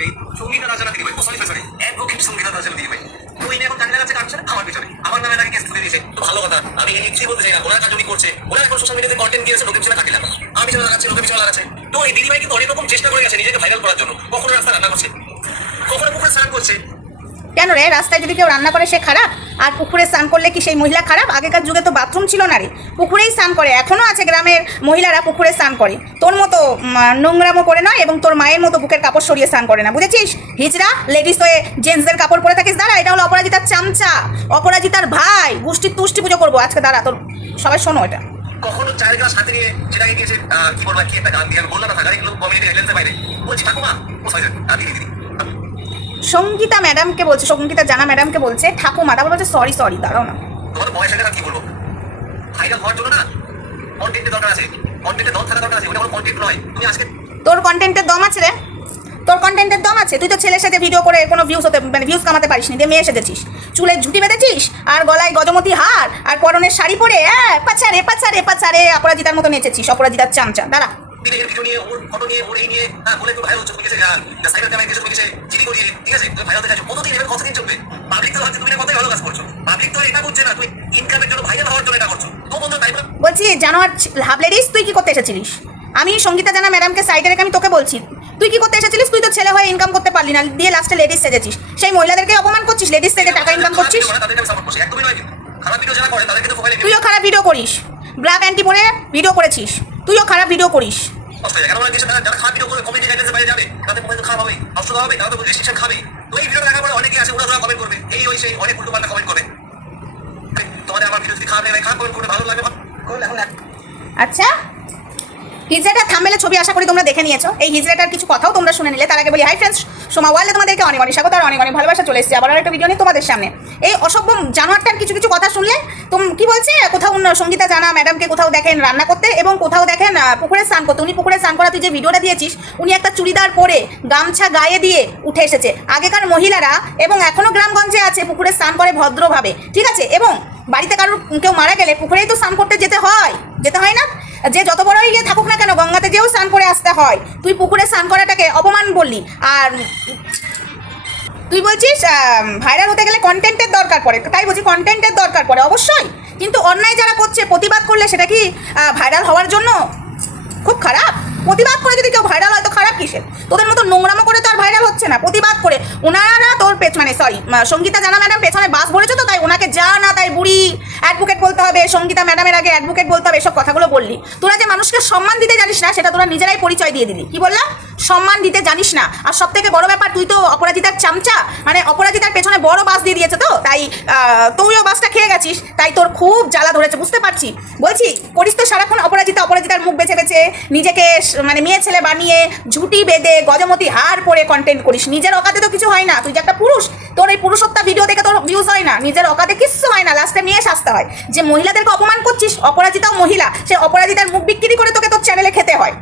নেই সঙ্গীতা রাজানা দিদি ভাই sorry sorry advocate Sangeeta Rajana দিদি ভাই, ওই নিয়ে এখন কান্না কাছে কাটছে আমার পিছনে। আমার নামে নাকি কেস তুলে দিয়েছে। তো ভালো কথা, আমি এই কিছুই বলতে চাই না ওনারা কাজুরি করছে। ওনারা এখন সোশ্যাল মিডিয়াতে কন্টেন্ট দিয়েছে, লোকের পিছনে থাকে না। আমি পিছনে লাগাচ্ছে, লোকের পিছনে লাগাচ্ছে। তো এই দিদি ভাই কিন্তু অনেক রকম চেষ্টা করে গেছে নিজেকে ভাইরাল করার জন্য। কখনো রাস্তা রান্না করছে। কখনো পুকুরে স্নান করছে। কেন রে? রাস্তায় যদি কেউ রান্না করে সে খারাপ? আর পুকুরে স্নান করলে কি সেই মহিলা খারাপ? আগেকার যুগে তো বাথরুম ছিল না রে। পুকুরেই স্নান করে এখনও আছে গ্রামের মহিলারা পুকুরে স্নান করে। তোর মতো নোংরামো করে নয় এবং তোর মায়ের মতো বুকের কাপড় সরিয়ে স্নান করে না, বুঝেছিস? হিজড়া, লেডিস হয়ে জেন্টসদের কাপড় পরে থাকিস, দাঁড়া, এটা হলো অপরাজিতার চামচা, অপরাজিতার ভাই, গোষ্ঠীর তুষ্টি পুজো করব আজকে, দাঁড়া, তোর, সবাই শোনো এটা। কখনো চায়ের গ্লাস হাতে নিয়ে যেটাকে গিয়েছে কি বলব কি একটা গান দিয়ে বললাম না থাকা এগুলো কমিউনিটি গাইডলাইন্সের বাইরে। বলছি, ঠাকুমা আমি দিদি। সঙ্গীতা ম্যাডামকে বলছে সঙ্গীতা জানা ম্যাডামকে বলছে ঠাকুমা তারপর বলছে সরি সরি দাঁড়াও না। বয়স হলে কি বলব ভাইরাল হওয়ার জন্য না? কন্টেন্টের দরকার আছে। কন্টেন্টের দর থাকা দরকার আছে ওটা কোনো কন্টেন্ট নয়। তুমি আজকে তোর কন্টেন্টের দম আছে রে। তোর কন্টেন্টের দম আছে। তুই তো ছেলের সাথে ভিডিও করে কোনো ভিউজ হতে মানে ভিউজ কামাতে পারিস নি দিয়ে মেয়ে সেজেছিস। চুলে ঝুটি বেঁধেছিস আর গলায় গজমতি হার আর পরনের শাড়ি পরে হ্যাঁ পাচারে পাচারে পাচারে অপরাজিতার মতো নেচেছিস অপরাজিতার চামচা দাঁড়া। দিনে ভিডিও নিয়ে ওর ফটো নিয়ে ওর এই নিয়ে হ্যাঁ বলে একটু ভাইরাল হচ্ছে তুমি গেছে গান সাইবার ক্যামেরা গেছে তুমি গেছে চিরি করিয়ে ঠিক আছে? তুমি ভাইরাল হতে কতদিন এবার কতদিন চলবে? পাবলিক তো ভাবছে তুমি না কতই ভালো কাজ করছ। পাবলিক তো এটা বুঝছে না তুমি ইনকামের জন্য ভাইরাল হওয়ার জন্য এটা করছ। তো বন্ধু তাই বলছি জানোয়ার হাফ লেডিস তুই কি করতে এসেছিলিস? আমি সঙ্গীতা জানা ম্যাডামকে সাইডে রেখে আমি তোকে বলছি তুই কি করতে এসেছিলিস? তুই তো ছেলে হয়ে ইনকাম করতে পারলি না দিয়ে লাস্টে লেডিস সেজেছিস। সেই মহিলাদেরকে অপমান করছিস লেডিস থেকে টাকা ইনকাম করছিস? তুইও খারাপ ভিডিও করিস। ব্ল্যাক অ্যান্টি পরে ভিডিও করেছিস। তুইও খারাপ ভিডিও করিস। কষ্ট হয়ে যায় কারণ কিছু যারা খারাপ ভিডিও করে কমেন্ট গাইডেন্সের বাইরে যাবে, তাদের মোবাইল খারাপ হবে, নষ্ট হবে, তারা তো রেস্ট্রিকশন খাবে। তো এই ভিডিও দেখার পরে অনেকে আছে ওরা কমেন্ট করবে। এই ওই সেই অনেক উল্টো পাল্টা কমেন্ট করবে তোমাদের আমার ভিডিও যদি খারাপ লাগে খারাপ কমেন্ট করবে, ভালো এক- আচ্ছা। হিজড়াটা থামবেলে ছবি আশা করি তোমরা দেখে নিয়েছো। এই হিজড়াটার কিছু কথাও তোমরা শুনে নিলে। তার আগে বলি হাই ফ্রেন্ডস সোমা ওয়ার্ল্ডে তোমাদেরকে অনেক অনেক স্বাগত আর অনেক অনেক ভালোবাসা চলে এসেছে। আবার একটা ভিডিও নিয়ে তোমাদের সামনে। এই অসভ্য জানোয়ারটার কিছু কিছু কথা শুনলে তোম, কি বলছে? কোথাও সঙ্গীতা জানা ম্যাডামকে কোথাও দেখেন রান্না করতে এবং কোথাও দেখেন পুকুরে স্নান করতে। উনি পুকুরে স্নান করা তুই যে ভিডিওটা দিয়েছিস, উনি একটা চুড়িদার পরে গামছা গায়ে দিয়ে উঠে এসেছে। আগেকার মহিলারা এবং এখনও গ্রামগঞ্জে আছে, পুকুরে স্নান করে ভদ্রভাবে। ঠিক আছে? এবং বাড়িতে কারোর কেউ মারা গেলে পুকুরেই তো স্নান করতে যেতে হয়। যেতে হয় না? যে যত বড়ই গিয়ে থাকুক না কেন, গঙ্গাতে যেও স্নান করে আসতে হয়। তুই পুকুরে স্নান করাটাকে অপমান বললি। আর তুই বলছিস ভাইরাল হতে গেলে কন্টেন্টের দরকার পড়ে। তাই বলছি কন্টেন্টের দরকার পড়ে, অবশ্যই। কিন্তু অন্যায় যারা করছে, প্রতিবাদ করলে সেটা কি ভাইরাল হওয়ার জন্য? খুব খারাপ। প্রতিবাদ করে যদি কেউ ভাইরাল হয়, তো খারাপ কিসের? তোদের মতো নোংরামো করে তো আর ভাইরাল হচ্ছে না। প্রতিবাদ করে। ওনারা না তোর পেছ মানে সরি সঙ্গীতা জানা ম্যাডাম পেছনে বাস ভরেছে তো, তাই ওনাকে অ্যাডভোকেট বলতে হবে, সঙ্গীতা ম্যাডামের আগে অ্যাডভোকেট বলতে হবে, এসব কথাগুলো বললি। তোরা যে মানুষকে সম্মান দিতে জানিস না, সেটা তোরা নিজেরাই পরিচয় দিয়ে দিলি। কি বললাম সম্মান দিতে জানিস না। আর সব থেকে বড় ব্যাপার, তুই তো অপরাজিতার চামচা। মানে অপরাজিতার পেছনে বড় বাস দিয়ে দিয়েছে তো। তাই তুইও বাসটা খেয়ে গেছিস। তাই তোর খুব জ্বালা ধরেছে, বুঝতে পারছি। বলছি, করিস তো সারাক্ষণ অপরাজিতা অপরাজিতার মুখ বেছে বেছে। নিজেকে মানে মেয়ে ছেলে বানিয়ে ঝুটি বেঁধে গজমতি হার পরে কন্টেন্ট করিস। নিজের অকাতে তো কিছু হয় না। তুই যে একটা পুরুষ, তোর এই পুরুষত্বা ভিডিও দেখে তোর ভিউজ হয় না। নিজের অকাতে কিচ্ছু হয় না। লাস্টে মেয়ে সাজতে হয়। যে মহিলাদেরকে অপমান করছিস, অপরাজিতাও মহিলা। সে অপরাজিতার মুখ বিক্রি করে তোকে তোর চ্যানেলে খেতে হয়।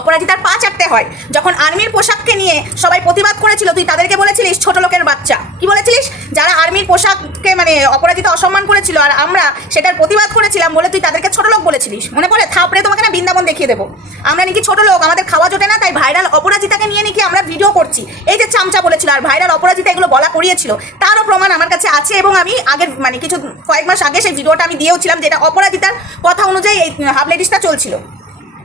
অপরাজিতার পা চাটতে হয়। যখন আর্মির পোশাককে নিয়ে সবাই প্রতিবাদ করেছিল, তুই তাদেরকে বলেছিলিস ছোট লোকের বাচ্চা। কি বলেছিলিস? যারা আর্মির পোশাককে মানে অপরাজিতা অসম্মান করেছিল আর আমরা সেটার প্রতিবাদ করেছিলাম বলে তুই তাদেরকে ছোট লোক বলেছিলিস। মনে পড়ে? থাপড়ে তোমাকে না বৃন্দাবন দেখিয়ে দেবো। আমরা নাকি ছোট লোক, আমাদের খাওয়া জোটে না, তাই ভাইরাল অপরাজিতাকে নিয়ে নাকি আমরা ভিডিও করছি। এই যে চামচা বলেছিল আর ভাইরাল অপরাজিতা এগুলো বলা করিয়েছিল, তারও প্রমাণ আমার কাছে আছে এবং আমি আগের মানে কিছু কয়েক মাস আগে সেই ভিডিওটা আমি দিয়েওছিলাম, যেটা অপরাজিতার কথা অনুযায়ী এই হাফ লেডিসটা চলছিল।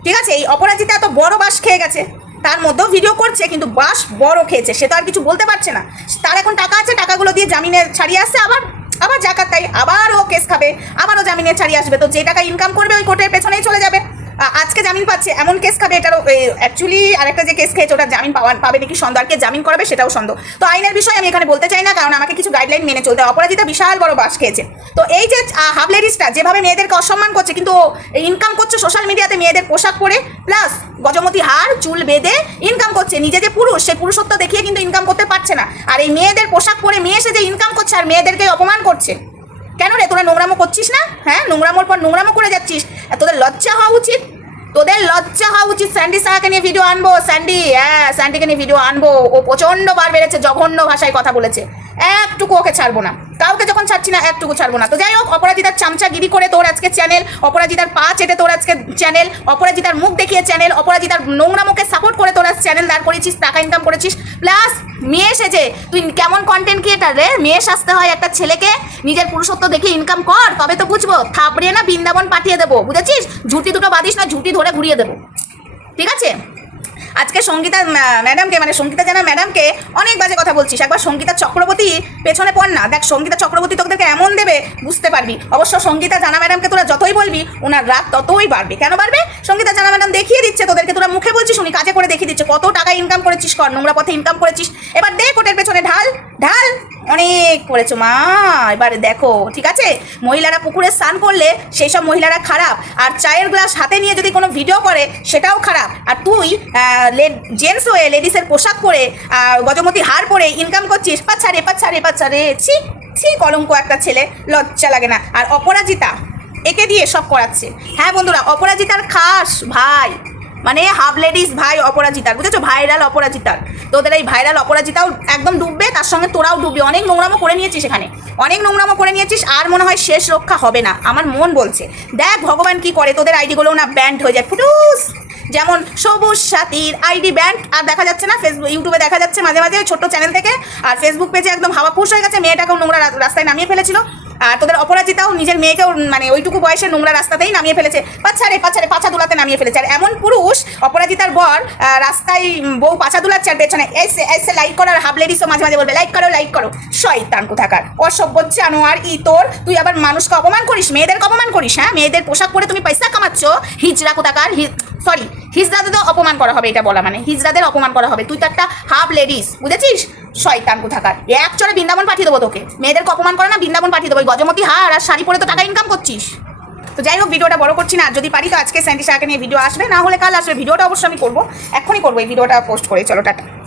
ঠিক আছে? এই অপরাজিতা এত বড় বাস খেয়ে গেছে। তার মধ্যেও ভিডিও করছে, কিন্তু বাস বড় খেয়েছে। সে তো আর কিছু বলতে পারছে না। তার এখন টাকা আছে, টাকাগুলো দিয়ে জামিনে ছাড়িয়ে আসছে, আবার আবার জাকাত তাই আবার ও কেস খাবে আবারও জামিনে ছাড়িয়ে আসবে। তো যে টাকা ইনকাম করবে ওই কোর্টের পেছনেই চলে যাবে। আজকে জামিন পাচ্ছে, এমন কেস খাবে, এটারও অ্যাকচুয়ালি আরেকটা যে কেস খেয়েছে, ওটা জামিন পাওয়া, পাবে নাকি সন্দেহ? আর কে জামিন করাবে সেটাও সন্দেহ। তো আইনের বিষয়ে আমি এখানে বলতে চাই না, কারণ আমাকে কিছু গাইডলাইন মেনে চলতে। অপরাজিতা বিশাল বড় বাস খেয়েছে। তো এই যে হাফ লেডিসটা যেভাবে মেয়েদেরকে অসম্মান করছে, কিন্তু ইনকাম করছে সোশ্যাল মিডিয়াতে মেয়েদের পোশাক পরে প্লাস গজমতি হার, চুল বেঁধে ইনকাম করছে। নিজে যে পুরুষ, সে পুরুষত্ব দেখিয়ে কিন্তু ইনকাম করতে পারছে না। আর এই মেয়েদের পোশাক পরে মেয়ে এসে যে ইনকাম করছে, আর মেয়েদেরকে অপমান করছে তোরা নোংরামো করছিস না? হ্যাঁ? নোংরামোর পর নোংরামো করে যাচ্ছিস। আর তোদের লজ্জা হওয়া উচিত। তোদের লজ্জা হওয়া উচিত স্যান্ডি সাহাকে নিয়ে ভিডিও আনব। স্যান্ডি হ্যাঁ স্যান্ডিকে নিয়ে ভিডিও আনব। ও প্রচণ্ড বার বেড়েছে, জঘন্য ভাষায় কথা বলেছে। একটুকু ওকে ছাড়বো না। কাউকে যখন ছাড়ছি না, একটুকু ছাড়বো না। তো যাই হোক, অপরাজিতার চামচাগিরি করে তোর আজকে চ্যানেল অপরাজিতার পা চেটে তোর আজকে চ্যানেল অপরাজিতার মুখ দেখিয়ে চ্যানেল অপরাজিতার নোংরা মুখে সাপোর্ট করে তোর চ্যানেল দাঁড় করেছিস টাকা ইনকাম করেছিস। প্লাস মেয়ে এসেছে। তুই কেমন কন্টেন্ট ক্রিয়েটার রে? মেয়ে আসতে হয় একটা ছেলেকে, নিজের পুরুষত্ব দেখে ইনকাম কর, তবে তো বুঝব থাপড়িয়ে না বৃন্দাবন পাঠিয়ে দেবো, বুঝেছিস? ঝুটি দুটো বাদিস না, ঝুটি ধরে ঘুরিয়ে দেবো। ঠিক আছে? আজকে সঙ্গীতা ম্যাডামকে মানে সঙ্গীতা জানা ম্যাডামকে অনেক বাজে কথা বলছিস। একবার সঙ্গীতা চক্রবর্তী পেছনে পড় না। দেখ, সঙ্গীতা চক্রবর্তী তোদেরকে এমন দেবে, বুঝতে পারবি। অবশ্য সঙ্গীতা জানা ম্যাডামকে তোরা যতই বলবি, ওনার রাগ ততই বাড়বে। কেন বাড়বে? সঙ্গীতা জানা ম্যাডাম দেখিয়ে দিচ্ছে তোদেরকে। তোরা মুখে বলছিস, উনি কাজে করে দেখিয়ে দিচ্ছে। কত টাকা ইনকাম করেছিস, কর, নোংরা পথে ইনকাম করেছিস। এবার দে কোটের পেছনে ঢাল ঢাল। অনেক করেছ মা। এবারে দেখো, ঠিক আছে? মহিলারা পুকুরে স্নান করলে সেই সব মহিলারা খারাপ। আর চায়ের গ্লাস হাতে নিয়ে যদি কোনো ভিডিও করে, সেটাও খারাপ। আর তুই জেন্টস হয়ে লেডিসের পোশাক পরে গজমতি হার পরে ইনকাম করছিস। পাচ্ছা রে পাচ্ছা রে পাচ্ছা রে। ছি ছি, কলঙ্ক একটা ছেলে, লজ্জা লাগে না। আর অপরাজিতা, একে দিয়ে সব করাচ্ছে। হ্যাঁ বন্ধুরা, অপরাজিতার খাস, ভাই। মানে হাফ লেডিস ভাই অপরাজিতার, বুঝেছ? ভাইরাল অপরাজিতার। তোদের এই ভাইরাল অপরাজিতাও একদম ডুববে, তার সঙ্গে তোরাও ডুববি। অনেক নোংরামো করে নিয়েছিস এখানে। অনেক নোংরামো করে নিয়েছিস, আর মনে হয় শেষ রক্ষা হবে না। আমার মন বলছে, দেখ ভগবান কি করে, তোদের আইডিগুলোও না ব্যান্ড হয়ে যায়। ফুটুস! যেমন সবুজ সাথীর আইডি ব্যান্ড আর দেখা যাচ্ছে না ফেসবুক ইউটিউবে দেখা যাচ্ছে মাঝে মাঝে ছোট্ট চ্যানেল থেকে, আর ফেসবুক পেজে একদম হাওয়া ফুস হয়ে গেছে, মেয়েটাকেও নোংরা রাস্তায় নামিয়ে ফেলেছিল। আর তোদের অপরাজিতাও নিজের মেয়েকেও মানে ওইটুকু বয়সে নোংরা রাস্তাতেই নামিয়ে ফেলেছে। পাছারে পাছারে পাছা দুলাতে নামিয়ে ফেলেছে। আর এমন পুরুষ, অপরাজিতার বর রাস্তায় বউ পাছা দুলাচ্ছে আর পেছনে। এসে এসে লাইক করো আর হাফ লেডিসও মাঝে মাঝে বলবে লাইক করো লাইক করো। শয়তান কোথাকার। অসভ্য জানোয়ার ই তোর তুই আবার মানুষকে অপমান করিস, মেয়েদেরকে অপমান করিস হ্যাঁ? মেয়েদের পোশাক পরে তুমি পয়সা কামাচ্ছ, হিজড়া কোথাকার সরি হিজড়াদের তো অপমান করা হবে এটা বলা মানে হিজড়াদের অপমান করা হবে। তুই তো একটা হাফ লেডিস বুঝেছিস? শয়তান কোথাকার? এক চড়ে বৃন্দাবন পাঠিয়ে দেবো তোকে। মেয়েদের অপমান করে না, বৃন্দাবন পাঠিয়ে দেবো। গজমতি হার আর শাড়ি পরে তো টাকা ইনকাম করছিস। তো যাই হোক, ভিডিওটা বড় করছি না। আর যদি পারি তো আজকে স্যান্ডি শাহকে নিয়ে ভিডিও আসবে। না হলে কাল আসবে। ভিডিওটা অবশ্যই আমি করব। এখনই করব এই ভিডিওটা পোস্ট করে। চলো, টাটা।